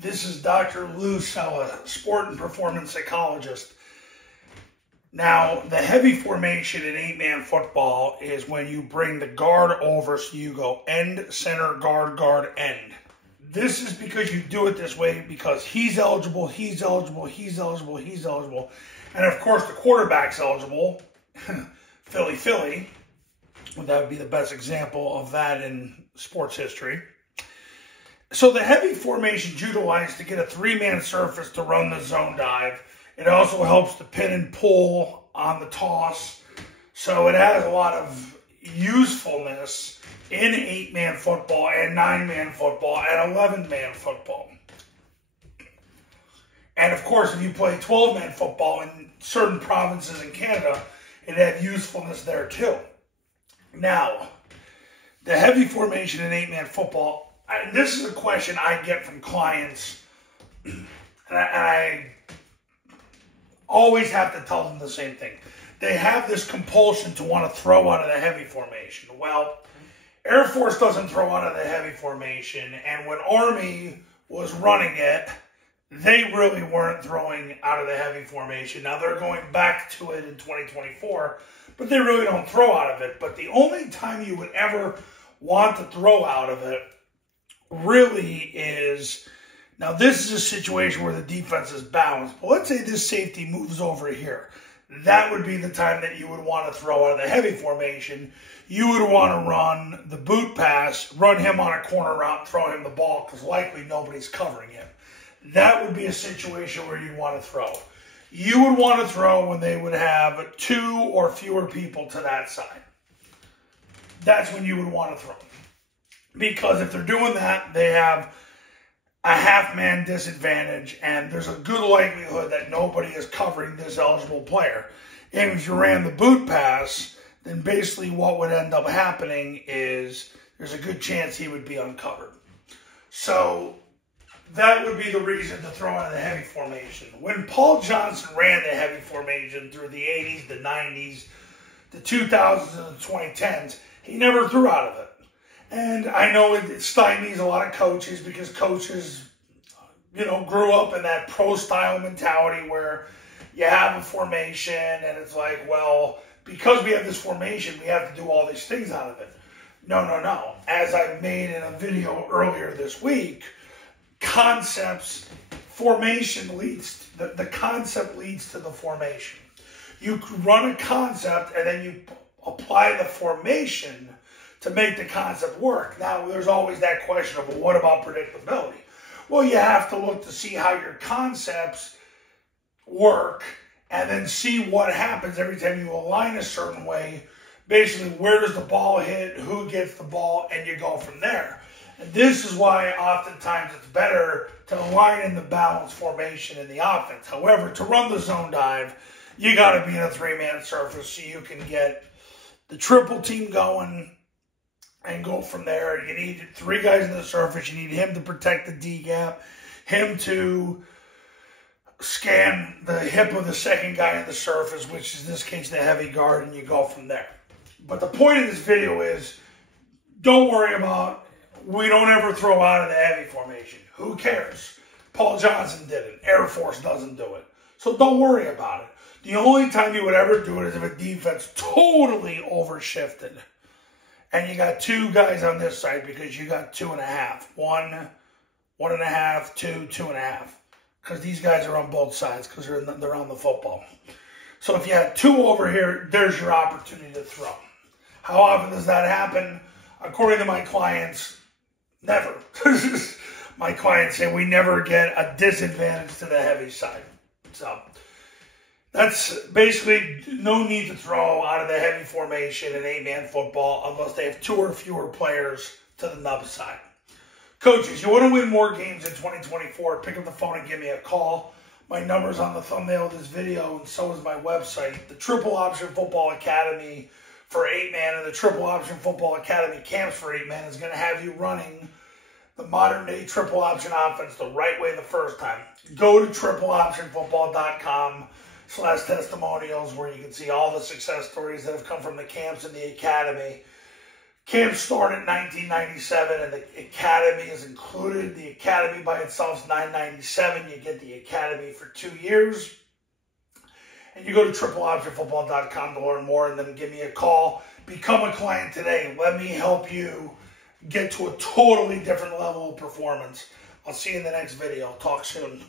This is Dr. Lou Sella, sport and performance psychologist. Now, the heavy formation in 8-man football is when you bring the guard over, so you go end, center, guard, guard, end. This is because you do it this way because he's eligible, he's eligible, he's eligible, he's eligible. And of course, the quarterback's eligible. Philly. Well, that would be the best example of that in sports history. So the heavy formation is utilized to get a 3-man surface to run the zone dive. It also helps to pin and pull on the toss. So it has a lot of usefulness in 8-man football and 9-man football and 11-man football. And of course, if you play 12-man football in certain provinces in Canada, it had usefulness there too. Now, the heavy formation in 8-man football, and this is a question I get from clients, and I always have to tell them the same thing. They have this compulsion to want to throw out of the heavy formation. Well, Air Force doesn't throw out of the heavy formation, and when Army was running it, they really weren't throwing out of the heavy formation. Now they're going back to it in 2024, but they really don't throw out of it. But the only time you would ever want to throw out of it really is, now this is a situation where the defense is balanced, but let's say this safety moves over here. That would be the time that you would want to throw out of the heavy formation. You would want to run the boot pass, run him on a corner route, throw him the ball, because likely nobody's covering him. That would be a situation where you'd want to throw. You would want to throw when they would have 2 or fewer people to that side. That's when you would want to throw. Because if they're doing that, they have a half-man disadvantage, and there's a good likelihood that nobody is covering this eligible player. And if you ran the boot pass, then basically what would end up happening is there's a good chance he would be uncovered. So that would be the reason to throw out the heavy formation. When Paul Johnson ran the heavy formation through the 80s, the 90s, the 2000s, and the 2010s, he never threw out of it. And I know it stymies a lot of coaches because coaches, grew up in that pro-style mentality where you have a formation and it's like, well, because we have this formation, we have to do all these things out of it. No. As I made in a video earlier this week, formation leads, the concept leads to the formation. You run a concept and then you apply the formation to make the concept work. Now, there's always that question of, well, what about predictability? Well, you have to look to see how your concepts work and then see what happens every time you align a certain way. Basically, where does the ball hit, who gets the ball, and you go from there. And this is why oftentimes it's better to align in the balanced formation in the offense. However, to run the zone dive, you got to be in a 3-man surface so you can get the triple team going and go from there. You need 3 guys in the surface. You need him to protect the D gap, him to scan the hip of the second guy in the surface, which is in this case the heavy guard, and you go from there. But the point of this video is, don't worry about, we don't ever throw out of the heavy formation. Who cares? Paul Johnson did it. Air Force doesn't do it. So don't worry about it. The only time you would ever do it is if a defense totally overshifted. And you got 2 guys on this side because you got 2.5. 1, 1.5, 2, 2.5. Because these guys are on both sides because they're on the football. So if you had 2 over here, there's your opportunity to throw. How often does that happen? According to my clients, never. My clients say we never get a disadvantage to the heavy side. So that's basically no need to throw out of the heavy formation in 8-man football unless they have 2 or fewer players to the nub side. Coaches, you want to win more games in 2024, pick up the phone and give me a call. My number's on the thumbnail of this video, and so is my website. The Triple Option Football Academy for 8-man and the Triple Option Football Academy camps for 8-man is going to have you running the modern-day triple option offense the right way the first time. Go to tripleoptionfootball.com/testimonials where you can see all the success stories that have come from the camps in the academy. Camp started in 1997, and the academy is included. The academy by itself is $997. You get the academy for 2 years. And you go to tripleoptionfootball.com to learn more, and then give me a call. Become a client today. Let me help you get to a totally different level of performance. I'll see you in the next video. Talk soon.